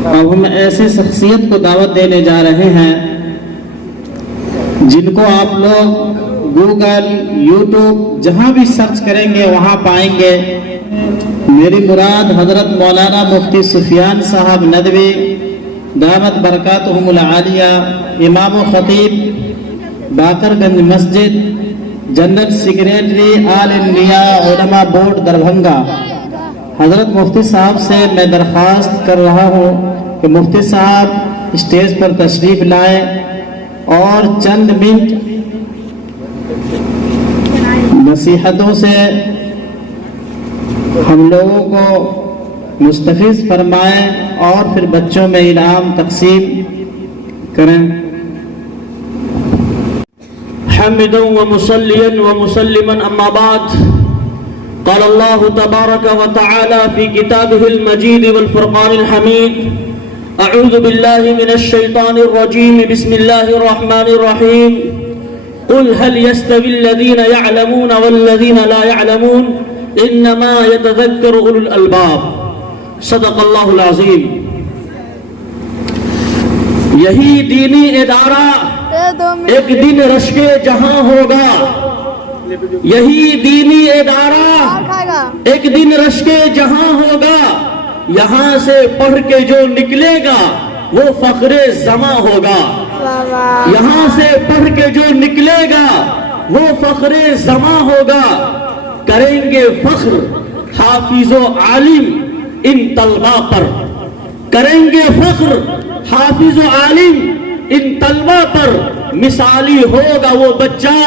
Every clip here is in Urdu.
اب ہم ایسی شخصیت کو دعوت دینے جا رہے ہیں جن کو آپ لوگ گوگل، یوٹیوب جہاں بھی سرچ کریں گے وہاں پائیں گے۔ میری مراد حضرت مولانا مفتی سفیان صاحب ندوی دامت برکاتہم العالیہ، امام و خطیب باقر گنج مسجد، جنرل سیکریٹری آل انڈیا علماء بورڈ دربھنگا، حضرت مفتی صاحب سے میں درخواست کر رہا ہوں کہ مفتی صاحب اسٹیج پر تشریف لائیں اور چند منٹ نصیحتوں سے ہم لوگوں کو مستفیض فرمائیں اور پھر بچوں میں انعام تقسیم کریں۔ حمدا ومصليا ومسلما اما بعد، قال الله تبارك وتعالى في كتابه المجيد والفرقان الحميد: اعوذ بالله من الشيطان الرجيم، بسم الله الرحمن الرحيم، قل هل يستوي الذين يعلمون والذين لا يعلمون انما يتذكر اولو الالباب۔ صدق اللہ العظیم۔ یہی دینی ادارہ ایک دن رشک جہاں ہوگا، یہی دینی ادارہ ایک دن رشک جہاں ہوگا، یہاں سے پڑھ کے جو نکلے گا وہ فخر زماں ہوگا، یہاں سے پڑھ کے جو نکلے گا وہ فخر زماں ہوگا۔ کریں گے فخر حافظ و عالم ان طلبہ پر، کریں گے فخر حافظ و عالم ان طلبہ پر، مثالی ہوگا وہ بچہ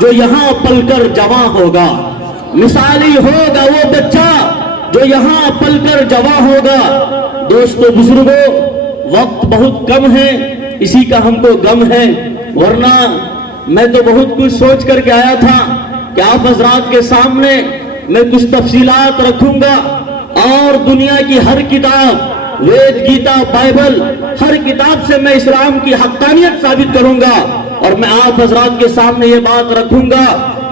جو یہاں پل کر جواں ہوگا، مثالی ہوگا وہ بچہ جو یہاں پل کر جواں ہوگا۔ دوستو بزرگوں، وقت بہت کم ہے، اسی کا ہم کو غم ہے، ورنہ میں تو بہت کچھ سوچ کر کے آیا تھا کہ آپ حضرات کے سامنے میں کچھ تفصیلات رکھوں گا اور دنیا کی ہر کتاب، وید، گیتا، بائبل، ہر کتاب سے میں اسلام کی حقانیت ثابت کروں گا، اور میں آپ حضرات کے سامنے یہ بات رکھوں گا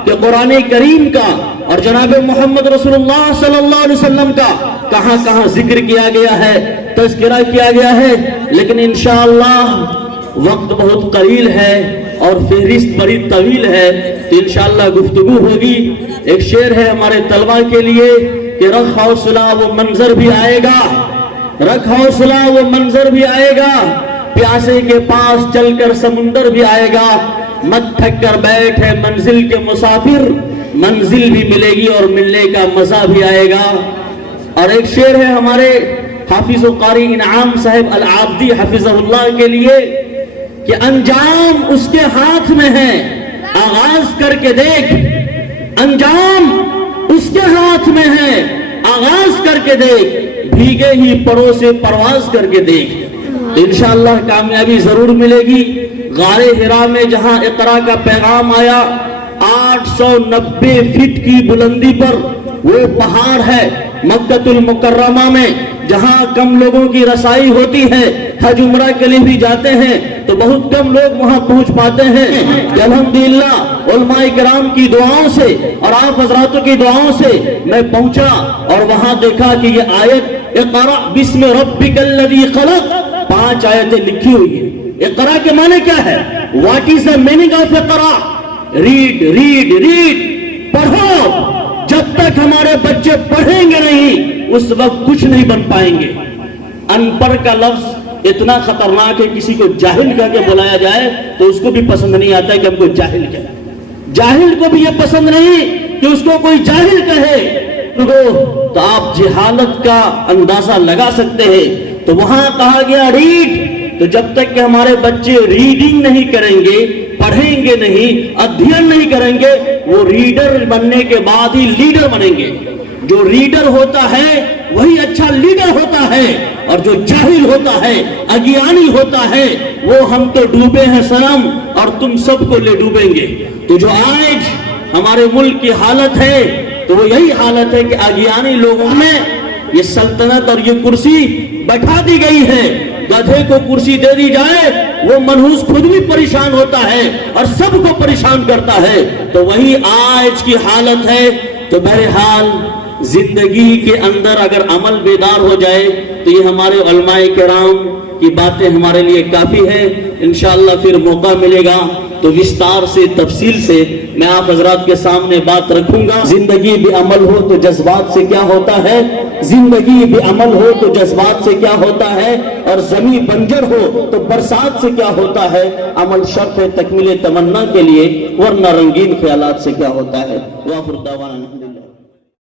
کہ قرآن کریم کا اور جناب محمد رسول اللہ صلی اللہ علیہ وسلم کا کہاں کہاں ذکر کیا گیا ہے، تذکرہ کیا گیا ہے، لیکن انشاءاللہ وقت بہت قلیل ہے اور فہرست بڑی طویل ہے، تو انشاءاللہ گفتگو ہوگی۔ ایک شعر ہے ہمارے طلبہ کے لیے کہ رکھ حوصلہ وہ منظر بھی آئے گا، رکھ حوصلہ وہ منظر بھی آئے گا، پیاسے کے پاس چل کر سمندر بھی آئے گا، مت تھک کر بیٹھے منزل کے مسافر، منزل بھی ملے گی اور ملنے کا مزہ بھی آئے گا۔ اور ایک شعر ہے ہمارے حافظ و قاری انعام صاحب العابدی حفظہ اللہ کے لیے کہ انجام اس کے ہاتھ میں ہے، آغاز کر کے دیکھ، انجام اس کے ہاتھ میں ہے، آغاز کر کے دیکھ، بھیگے ہی پروں سے پرواز کر کے دیکھ۔ انشاءاللہ کامیابی ضرور ملے گی۔ غار حرا میں جہاں اقرا کا پیغام آیا، 890 فٹ کی بلندی پر وہ پہاڑ ہے مکہ المکرمہ میں، جہاں کم لوگوں کی رسائی ہوتی ہے، حج عمرہ کے لیے بھی جاتے ہیں تو بہت کم لوگ وہاں پہنچ پاتے ہیں، کہ الحمدللہ علماء کرام کی دعاؤں سے اور آپ حضراتوں کی دعاؤں سے میں پہنچا اور وہاں دیکھا کہ یہ آیت اقرأ بسم ربک الذی خلق 5 آیتیں لکھی ہوئی ہیں۔ اقرأ کے معنی کیا ہے؟ What is the meaning of اقرأ؟ ریڈ ریڈ ریڈ، پڑھو۔ جب تک ہمارے بچے پڑھیں گے نہیں اس وقت کچھ نہیں بن پائیں گے۔ ان پڑھ کا لفظ اتنا خطرناک ہے، کسی کو جاہل کہہ کے بلایا جائے تو اس کو بھی پسند نہیں آتا ہے کہ ہم کو جاہل کہے، جاہل کو بھی یہ پسند نہیں کہ اس کو کوئی جاہل کہے، تو آپ جہالت کا اندازہ لگا سکتے ہیں۔ تو وہاں کہا گیا ریڈ، تو جب تک کہ ہمارے بچے ریڈنگ نہیں کریں گے، پڑھیں گے نہیں، ادھین نہیں کریں گے، وہ ریڈر بننے کے بعد ہی لیڈر بنیں گے۔ جو ریڈر ہوتا ہے وہی اچھا لیڈر ہوتا ہے، اور جو جاہل ہوتا ہے، اگیانی ہوتا ہے، وہ ہم تو ڈوبے ہیں صنم اور تم سب کو لے ڈوبیں گے۔ تو جو آج ہمارے ملک کی حالت ہے تو وہ یہی حالت ہے کہ اگیانی لوگوں میں یہ سلطنت اور یہ کرسی بٹھا دی گئی ہے۔ گدھے کو کرسی دے دی جائے وہ منحوس خود بھی پریشان ہوتا ہے اور سب کو پریشان کرتا ہے، تو وہی آج کی حالت ہے۔ تو بہرحال زندگی کے اندر اگر عمل بیدار ہو جائے تو یہ ہمارے علماء کرام کی باتیں ہمارے لیے کافی ہے. انشاءاللہ پھر موقع ملے گا تو وستار سے تفصیل سے میں آپ حضرات کے سامنے بات رکھوں گا. زندگی بھی عمل ہو تو جذبات سے کیا ہوتا ہے, زندگی بھی عمل ہو تو جذبات سے کیا ہوتا ہے, اور زمین بنجر ہو تو برسات سے کیا ہوتا ہے. عمل شرط ہے تکمیل تمنا کے لیے, ورنہ رنگین خیالات سے کیا ہوتا ہے. وآخر دعوانا